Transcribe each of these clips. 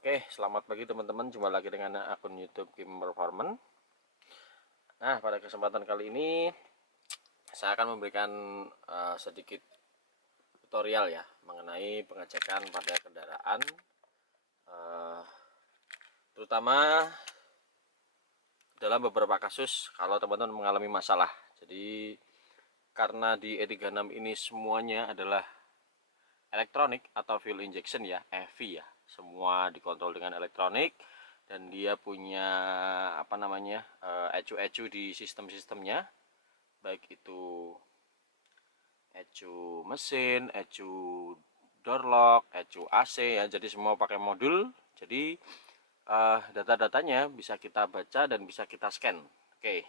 Oke, selamat pagi teman-teman. Jumpa lagi dengan akun YouTube Kim Performance. Nah, pada kesempatan kali ini saya akan memberikan sedikit tutorial ya mengenai pengecekan pada kendaraan, terutama dalam beberapa kasus kalau teman-teman mengalami masalah. Jadi karena di E36 ini semuanya adalah elektronik atau fuel injection ya, EV ya, semua dikontrol dengan elektronik dan dia punya ecu-ecu di sistem-sistemnya, baik itu ecu mesin, ecu door lock, ecu AC ya, jadi semua pakai modul. Jadi data-datanya bisa kita baca dan bisa kita scan. Oke,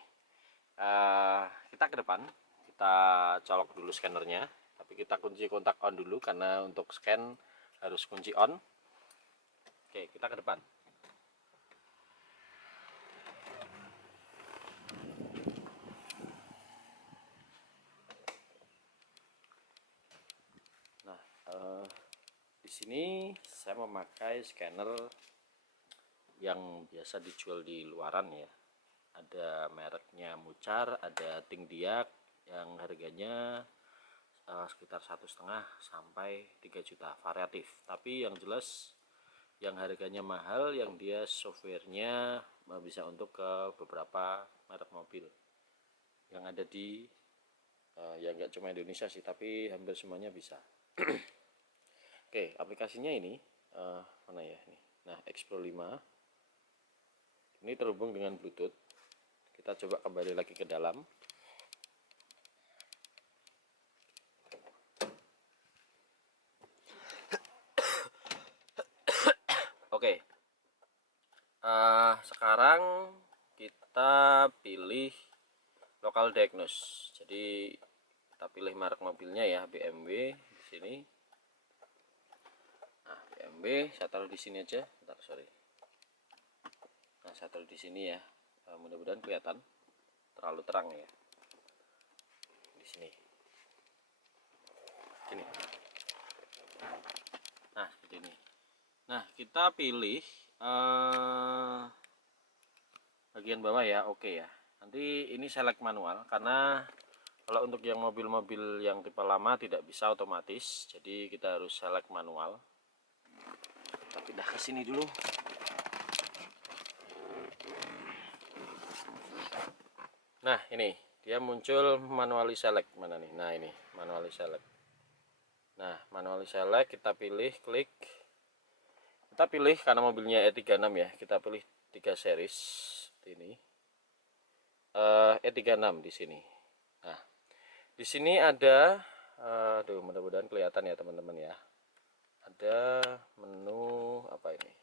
kita ke depan, kita colok dulu scannernya, tapi kita kunci kontak on dulu karena untuk scan harus kunci on. Oke, kita ke depan. Nah, di sini saya memakai scanner yang biasa dijual di luaran ya. Ada mereknya Mucar, ada Tingdiak yang harganya sekitar 1,5 sampai 3 juta, variatif. Tapi yang jelas yang harganya mahal, yang dia softwarenya bisa untuk ke beberapa merek mobil yang ada di ya nggak cuma Indonesia sih, tapi hampir semuanya bisa. Oke, aplikasinya ini mana ya ini. Nah, X Pro 5 ini terhubung dengan Bluetooth. Kita coba kembali lagi ke dalam. Oke, sekarang kita pilih local diagnose. Jadi kita pilih merek mobilnya ya, BMW di sini. Nah, BMW saya taruh di sini aja. Bentar, sorry. Nah, saya taruh di sini ya. Mudah-mudahan kelihatan. Terlalu terang ya. Di sini. Sini. Nah, seperti ini. Nah, kita pilih bagian bawah ya, oke ya. Nanti ini select manual karena kalau untuk yang mobil-mobil yang tipe lama tidak bisa otomatis, jadi kita harus select manual. Kita pindah ke sini dulu. Nah, ini dia muncul manually select, mana nih? Nah, ini manually select. Nah, manually select kita pilih, klik. Kita pilih karena mobilnya E36 ya, kita pilih 3 series ini. E36 di sini. Nah, di sini ada aduh, mudah-mudahan kelihatan ya teman-teman ya. Ada menu apa ini?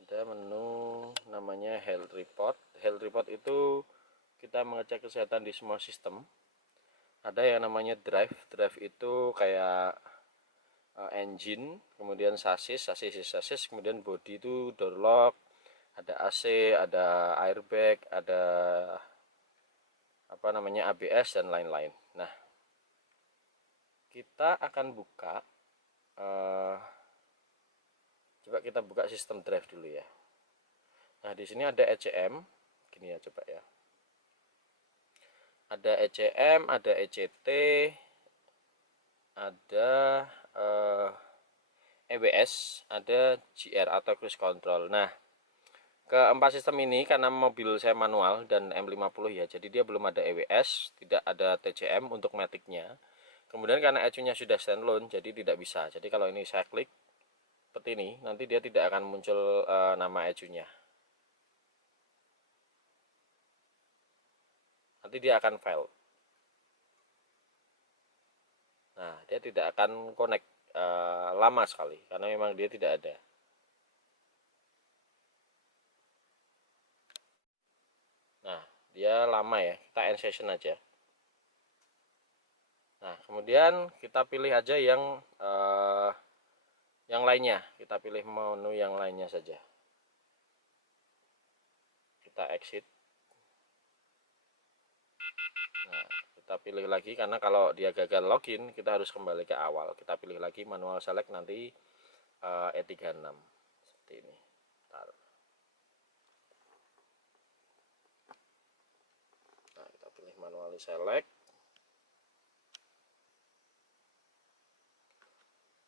Ada menu namanya health report. Health report itu kita mengecek kesehatan di semua sistem. Ada yang namanya drive. Drive itu kayak engine, kemudian sasis, kemudian body itu door lock, ada AC, ada airbag, ada apa namanya ABS dan lain-lain. Nah, kita akan buka coba kita buka sistem drive dulu ya. Nah, di sini ada ECM, gini ya coba ya. Ada ECM, ada ECT, ada EBS, ada GR atau cruise control. Nah, keempat sistem ini karena mobil saya manual dan M50 ya, jadi dia belum ada EWS, tidak ada TCM untuk maticnya. Kemudian karena ECU-nya sudah standalone, jadi tidak bisa. Jadi kalau ini saya klik seperti ini, nanti dia tidak akan muncul nama ECU-nya. Nanti dia akan fail. Nah, dia tidak akan connect lama sekali karena memang dia tidak ada. Nah, dia lama ya. Kita end session aja. Nah, kemudian kita pilih aja yang lainnya. Kita pilih menu yang lainnya saja. Kita exit. Nah, kita pilih lagi karena kalau dia gagal login, kita harus kembali ke awal. Kita pilih lagi manual select nanti E36. seperti ini. Bentar. Nah, kita pilih manually select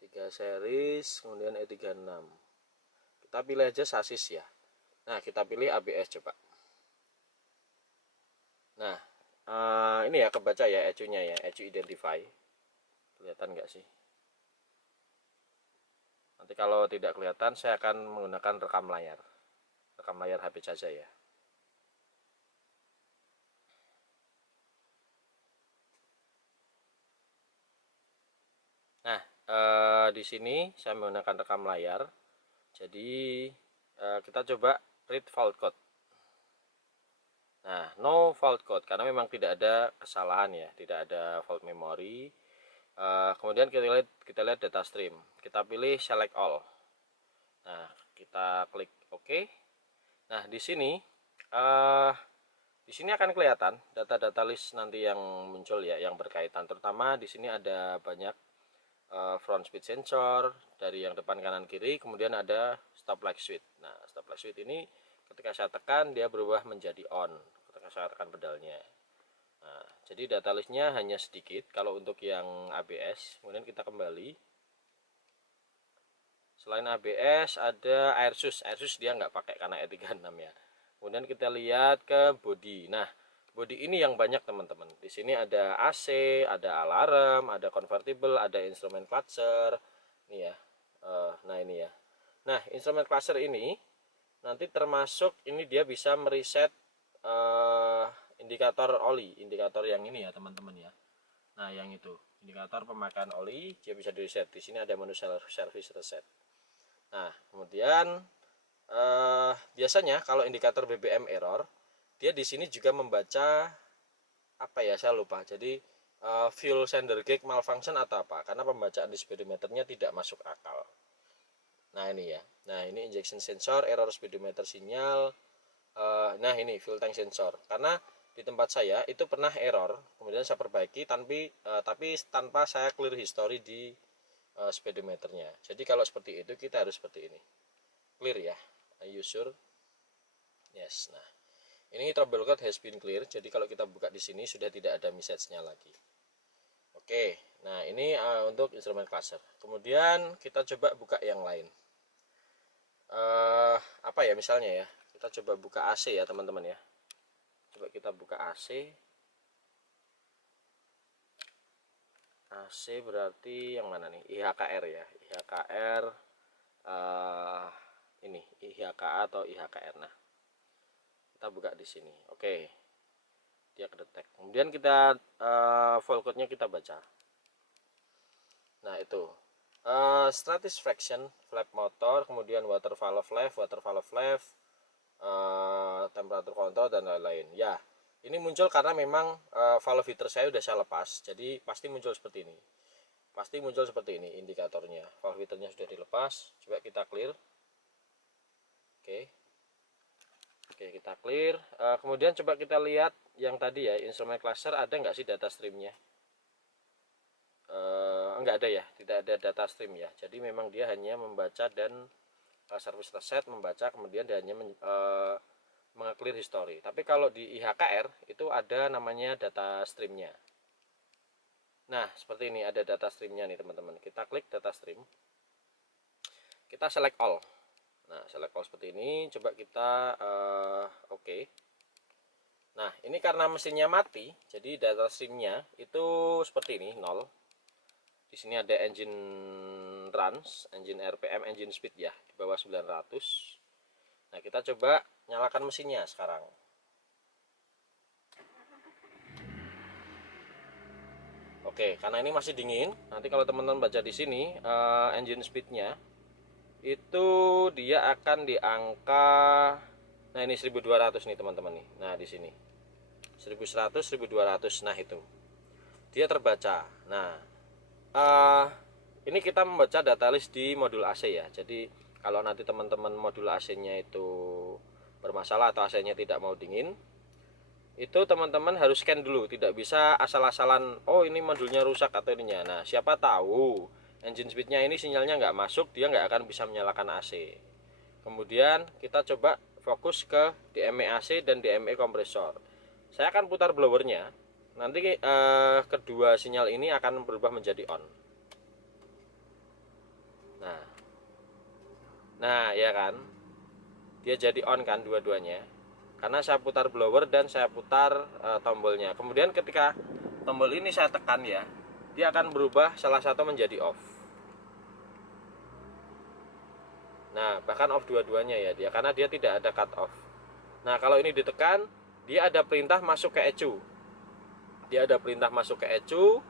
3 series, kemudian E36. Kita pilih aja sasis ya. Nah, kita pilih ABS coba. Nah, ini ya kebaca ya ECU-nya ya, ECU identify. Kelihatan nggak sih? Nanti kalau tidak kelihatan, saya akan menggunakan rekam layar HP saja ya. Nah, di sini saya menggunakan rekam layar. Jadi kita coba read fault code. Nah, no fault code karena memang tidak ada kesalahan ya, tidak ada fault memory. Kemudian kita lihat data stream. Kita pilih select all. Nah, kita klik OK. Nah, di sini akan kelihatan data-data list nanti yang muncul ya, yang berkaitan. Terutama di sini ada banyak front speed sensor dari yang depan kanan kiri, kemudian ada stop light switch. Nah, stop light switch ini ketika saya tekan dia berubah menjadi on ketika saya tekan pedalnya. Nah, jadi data listnya hanya sedikit kalau untuk yang ABS. Kemudian kita kembali. Selain ABS ada airsus dia nggak pakai karena E36 ya. Kemudian kita lihat ke body. Nah, body ini yang banyak teman-teman. Di sini ada AC, ada alarm, ada convertible, ada instrument clutcher. Ini ya. Nah ini ya. Nah, instrument clutcher ini nanti termasuk ini dia bisa mereset indikator oli, indikator yang ini ya teman-teman ya. Nah, yang itu indikator pemakaian oli dia bisa di reset. Di sini ada menu service reset. Nah, kemudian biasanya kalau indikator BBM error, dia di sini juga membaca apa ya, saya lupa. Jadi fuel sender gauge malfunction atau apa? Karena pembacaan di speedometernya tidak masuk akal. Nah ini ya. Nah ini injection sensor, error speedometer sinyal. Nah ini fuel tank sensor. Karena di tempat saya itu pernah error, kemudian saya perbaiki tapi tanpa saya clear history di speedometernya. Jadi kalau seperti itu kita harus seperti ini, clear ya. Are you sure? Yes. Nah ini trouble code has been clear. Jadi kalau kita buka di sini sudah tidak ada message-nya lagi. Oke. Nah ini untuk instrument clutcher. Kemudian kita coba buka yang lain. Apa ya misalnya ya? Kita coba buka AC ya teman-teman ya. Coba kita buka AC. AC berarti yang mana nih? IHKR ya. IHKR ini IHKA atau IHKR. Nah, kita buka di sini. Oke. Dia kedetek. Kemudian kita fault code-nya kita baca. Nah, itu. Satisfaction flap motor, kemudian water valve left, temperatur kontrol dan lain-lain. Ya. Ini muncul karena memang valve heater saya udah saya lepas, jadi pasti muncul seperti ini. Pasti muncul seperti ini indikatornya. Valve heaternya sudah dilepas. Coba kita clear. Oke, kita clear. Kemudian coba kita lihat yang tadi ya, instrument cluster ada nggak sih data streamnya? Enggak ada ya, tidak ada data stream ya. Jadi memang dia hanya membaca dan service reset membaca, kemudian dia hanya meng-clear history. Tapi kalau di IHKR itu ada namanya data streamnya. Nah seperti ini ada data streamnya nih teman-teman. Kita klik data stream, kita select all. Nah select all seperti ini. Coba kita oke. Nah ini karena mesinnya mati, jadi data streamnya itu seperti ini 0. Di sini ada engine runs, engine RPM, engine speed ya di bawah 900. Nah kita coba nyalakan mesinnya sekarang. Oke, karena ini masih dingin, nanti kalau teman-teman baca di sini engine speednya itu dia akan di angka, nah ini 1200 nih teman-teman nih. Nah di sini 1100, 1200, nah itu dia terbaca. Nah ini kita membaca data list di modul AC ya. Jadi kalau nanti teman-teman modul AC-nya itu bermasalah atau AC-nya tidak mau dingin, itu teman-teman harus scan dulu, tidak bisa asal-asalan oh ini modulnya rusak atau ininya. Nah siapa tahu engine speednya ini sinyalnya nggak masuk, dia nggak akan bisa menyalakan AC. Kemudian kita coba fokus ke DME AC dan DME kompresor. Saya akan putar blowernya. Nanti kedua sinyal ini akan berubah menjadi on. Nah ya kan, dia jadi on kan dua-duanya, karena saya putar blower dan saya putar tombolnya. Kemudian ketika tombol ini saya tekan ya, dia akan berubah salah satu menjadi off. Nah bahkan off dua-duanya ya dia, karena dia tidak ada cut off. Nah kalau ini ditekan, dia ada perintah masuk ke ECU. Dia ada perintah masuk ke ECU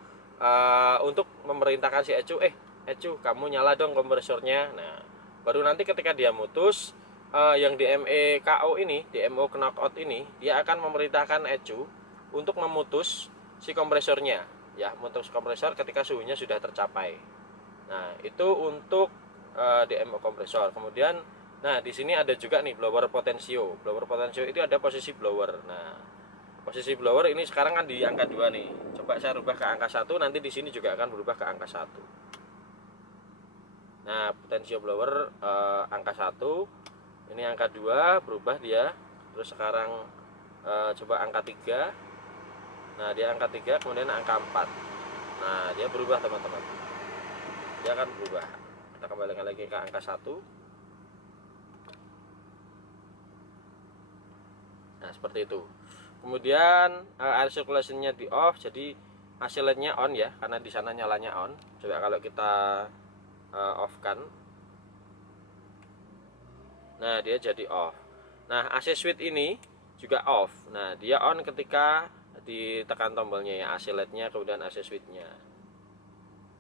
untuk memerintahkan si ECU, ECU kamu nyala dong kompresornya. Nah baru nanti ketika dia mutus, yang DME KO ini, DMO knockout ini, dia akan memerintahkan ECU untuk memutus si kompresornya, ya, memutus kompresor ketika suhunya sudah tercapai. Nah itu untuk DMO kompresor. Kemudian, nah di sini ada juga nih blower potensio. Blower potensio itu ada posisi blower. Nah posisi blower ini sekarang kan di angka 2 nih. Coba saya rubah ke angka 1, nanti di sini juga akan berubah ke angka 1. Nah potensio blower angka 1, ini angka 2 berubah dia. Terus sekarang coba angka 3. Nah dia angka 3, kemudian angka 4. Nah dia berubah teman-teman, dia akan berubah. Kita kembalikan lagi ke angka 1. Nah seperti itu. Kemudian air circulation-nya di off, jadi AC-LED-nya on ya, karena di sana nyalanya on. Coba kalau kita off kan, nah dia jadi off. Nah AC switch ini juga off. Nah dia on ketika ditekan tombolnya ya, AC LED-nya kemudian AC switch-nya.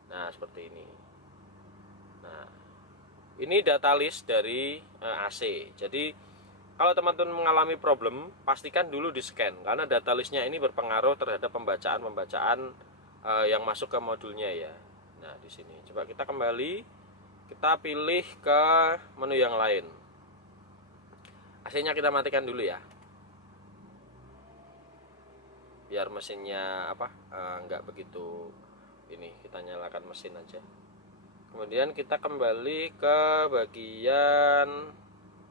Nah seperti ini. Nah ini data list dari AC. Jadi kalau teman-teman mengalami problem, pastikan dulu di scan, karena data listnya ini berpengaruh terhadap pembacaan yang masuk ke modulnya ya. Nah di sini coba kita kembali, kita pilih ke menu yang lain. AC-nya kita matikan dulu ya, biar mesinnya nggak begitu ini. Kita nyalakan mesin aja. Kemudian kita kembali ke bagian,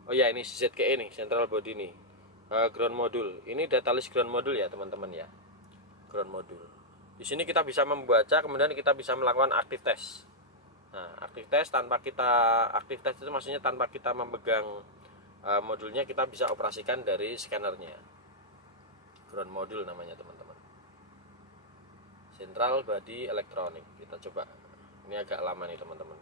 oh ya ini ZKE nih, central body nih, ground module. Ini data list ground module ya teman-teman ya, ground module. Di sini kita bisa membaca, kemudian kita bisa melakukan active test. Nah active test itu maksudnya tanpa kita memegang modulnya, kita bisa operasikan dari scannernya. Ground module namanya teman-teman, central body electronic. Kita coba, ini agak lama nih teman-teman.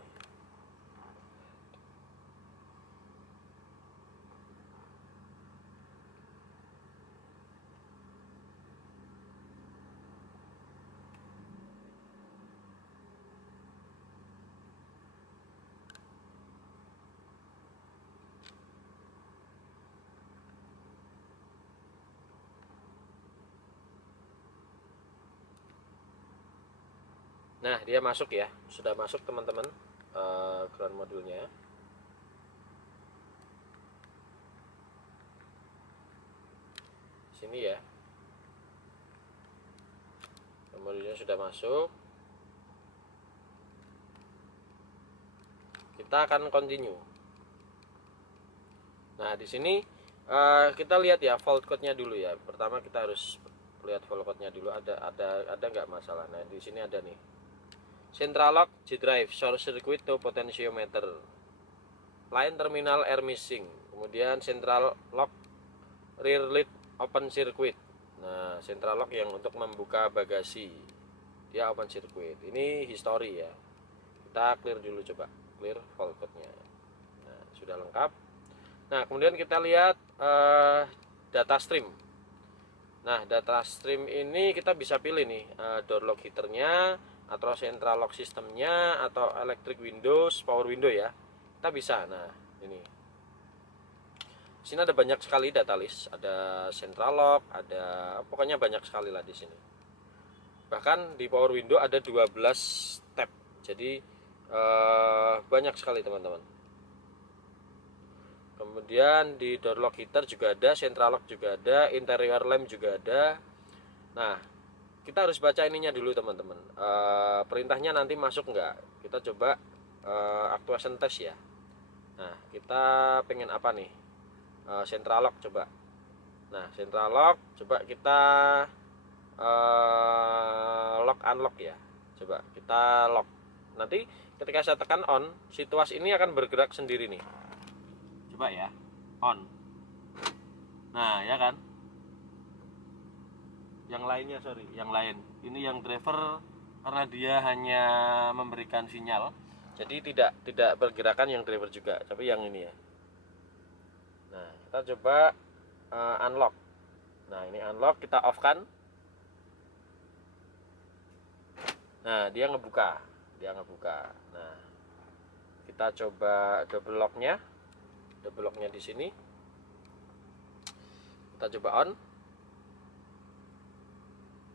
Nah dia masuk ya, sudah masuk teman-teman, ground modulnya. Sini ya, modulnya sudah masuk. Kita akan continue. Nah di sini kita lihat ya fault code-nya dulu ya. Pertama kita harus lihat fault code-nya dulu, ada nggak masalah. Nah di sini ada nih, central lock G drive, short circuit to potentiometer, line terminal air missing, kemudian central lock rear lid open circuit. Nah central lock yang untuk membuka bagasi, dia open circuit. Ini history ya, kita clear dulu, coba clear fault code-nya. Nah sudah lengkap. Nah kemudian kita lihat data stream. Nah data stream ini kita bisa pilih nih, door lock heaternya, atau central lock sistemnya, atau electric windows, power window ya, kita bisa. Nah ini di sini ada banyak sekali data list, ada central lock, ada pokoknya banyak sekali lah di sini. Bahkan di power window ada 12 tab, jadi banyak sekali teman-teman. Kemudian di door lock heater juga ada, central lock juga ada, interior lamp juga ada. Nah kita harus baca ininya dulu teman-teman, perintahnya nanti masuk nggak. Kita coba actuation test ya. Nah, kita pengen apa nih? Central lock coba. Nah, central lock coba kita lock unlock ya. Coba kita lock. Nanti ketika saya tekan on, si tuas ini akan bergerak sendiri nih. Coba ya, on. Nah, ya kan? Yang lainnya sorry, yang lain. Ini yang driver karena dia hanya memberikan sinyal, jadi tidak bergerakan yang driver juga, tapi yang ini ya. Nah, kita coba unlock. Nah, ini unlock, kita off kan. Nah, dia ngebuka. Nah, kita coba double locknya. Double locknya di sini. Kita coba on.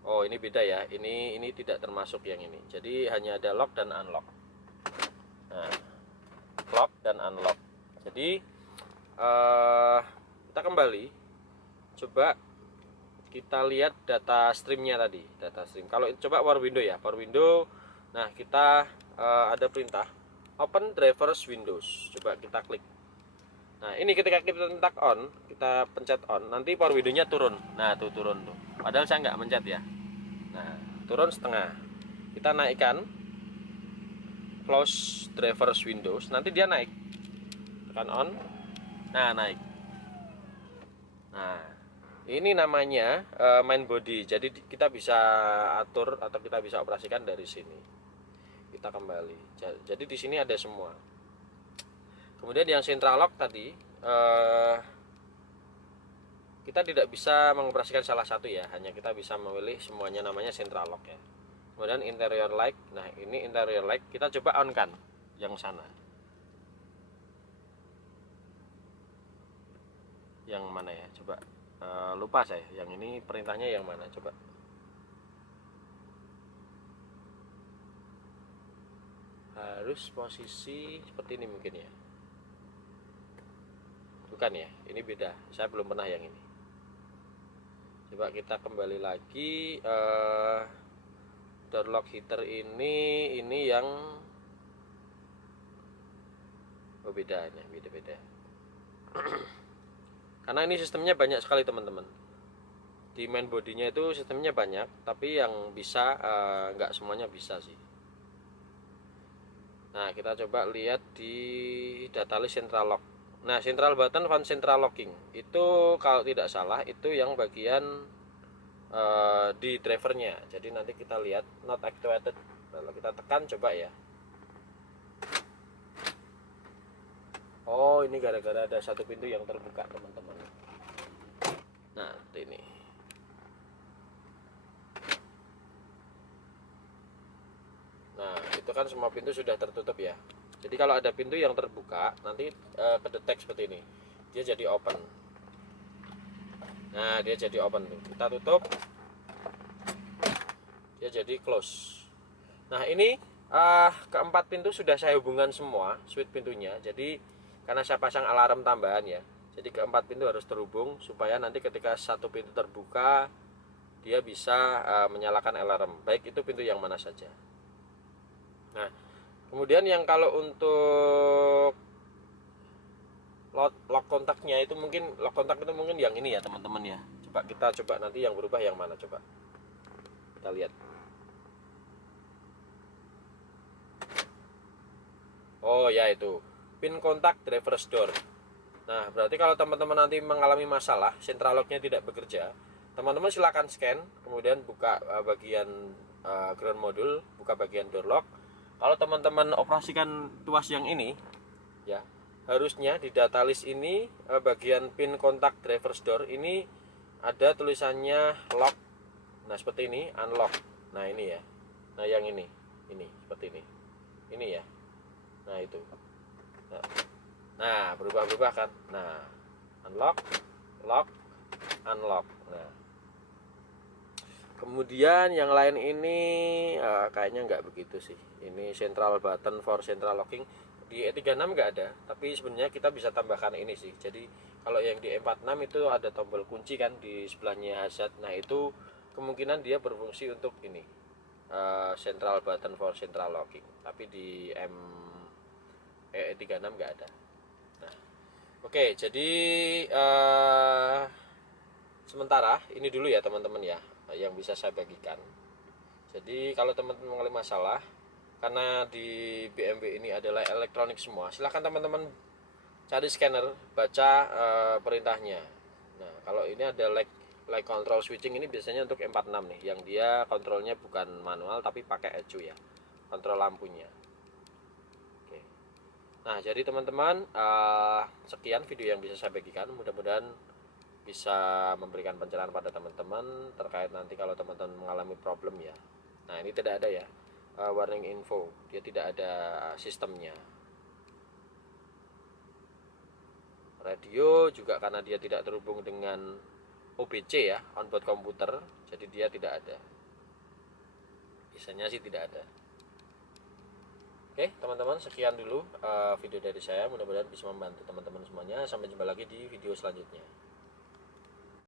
Oh, ini beda ya. Ini tidak termasuk yang ini. Jadi hanya ada lock dan unlock. Nah, lock dan unlock. Jadi kita kembali. Coba kita lihat data streamnya tadi. Data stream. Kalau coba power window ya. Power window. Nah, kita ada perintah open drivers windows. Coba kita klik. Nah, ini ketika kita tentak on, kita pencet on, nanti power window-nya turun. Nah, tuh turun tuh. Padahal saya nggak mencet ya. Nah, turun setengah. Kita naikkan close drivers windows, nanti dia naik. Tekan on. Nah, naik. Nah, ini namanya main body. Jadi kita bisa atur atau kita bisa operasikan dari sini. Kita kembali. Jadi di sini ada semua. Kemudian yang central lock tadi kita tidak bisa mengoperasikan salah satu ya, hanya kita bisa memilih semuanya, namanya central lock ya. Kemudian interior light. Nah, ini interior light kita coba on kan yang sana. Yang mana ya? Coba lupa saya. Yang ini perintahnya yang mana? Coba. Harus posisi seperti ini mungkin ya. Bukan ya, ini beda. Saya belum pernah yang ini. Coba kita kembali lagi. Door lock heater ini yang beda ini, beda. Karena ini sistemnya banyak sekali teman-teman. Di main bodinya itu sistemnya banyak, tapi yang bisa nggak semuanya bisa sih. Nah, kita coba lihat di data list central lock. Nah, central button van central locking itu kalau tidak salah itu yang bagian di drivernya. Jadi nanti kita lihat not activated. Kalau kita tekan coba ya. Oh, ini gara-gara ada satu pintu yang terbuka teman-teman. Nah, ini. Nah, itu kan semua pintu sudah tertutup ya. Jadi kalau ada pintu yang terbuka, nanti kedetek seperti ini. Dia jadi open. Nah, dia jadi open tuh. Kita tutup. Dia jadi close. Nah, ini keempat pintu sudah saya hubungkan semua, switch pintunya. Jadi karena saya pasang alarm tambahan ya. Jadi keempat pintu harus terhubung supaya nanti ketika satu pintu terbuka, dia bisa menyalakan alarm. Baik itu pintu yang mana saja. Nah, kemudian yang kalau untuk lock kontaknya itu mungkin lock kontak itu mungkin yang ini ya teman-teman ya. Kita coba nanti yang berubah yang mana coba. Kita lihat. Oh ya, itu pin kontak driver's door. Nah, berarti kalau teman-teman nanti mengalami masalah central locknya tidak bekerja, teman-teman silakan scan, kemudian buka bagian ground module, buka bagian door lock. Kalau teman-teman operasikan tuas yang ini ya, harusnya di data list ini bagian pin kontak driver's door ini ada tulisannya lock. Nah, seperti ini unlock. Nah, ini ya. Nah, yang ini seperti ini ya. Nah, itu. Nah, berubah-ubah kan. Nah, unlock, lock, unlock. Nah, kemudian yang lain ini kayaknya nggak begitu sih. Ini central button for central locking. Di E36 nggak ada, tapi sebenarnya kita bisa tambahkan ini sih. Jadi kalau yang di E46 itu ada tombol kunci kan di sebelahnya hazard. Nah, itu kemungkinan dia berfungsi untuk ini central button for central locking. Tapi di E36 nggak ada. Oke, jadi sementara ini dulu ya teman-teman ya, yang bisa saya bagikan. Jadi kalau teman-teman mengalami masalah, karena di BMW ini adalah elektronik semua, silahkan teman-teman cari scanner, baca perintahnya. Nah, kalau ini ada like control switching, ini biasanya untuk M46 nih, yang dia kontrolnya bukan manual tapi pakai ECU ya, kontrol lampunya. Oke. Nah, jadi teman-teman, sekian video yang bisa saya bagikan. Mudah-mudahan bisa memberikan pencerahan pada teman-teman terkait nanti kalau teman-teman mengalami problem ya. Nah, ini tidak ada ya warning info, dia tidak ada sistemnya. Radio juga karena dia tidak terhubung dengan OBC ya, onboard komputer, jadi dia tidak ada. Biasanya sih tidak ada. Oke teman-teman, sekian dulu video dari saya. Mudah-mudahan bisa membantu teman-teman semuanya. Sampai jumpa lagi di video selanjutnya.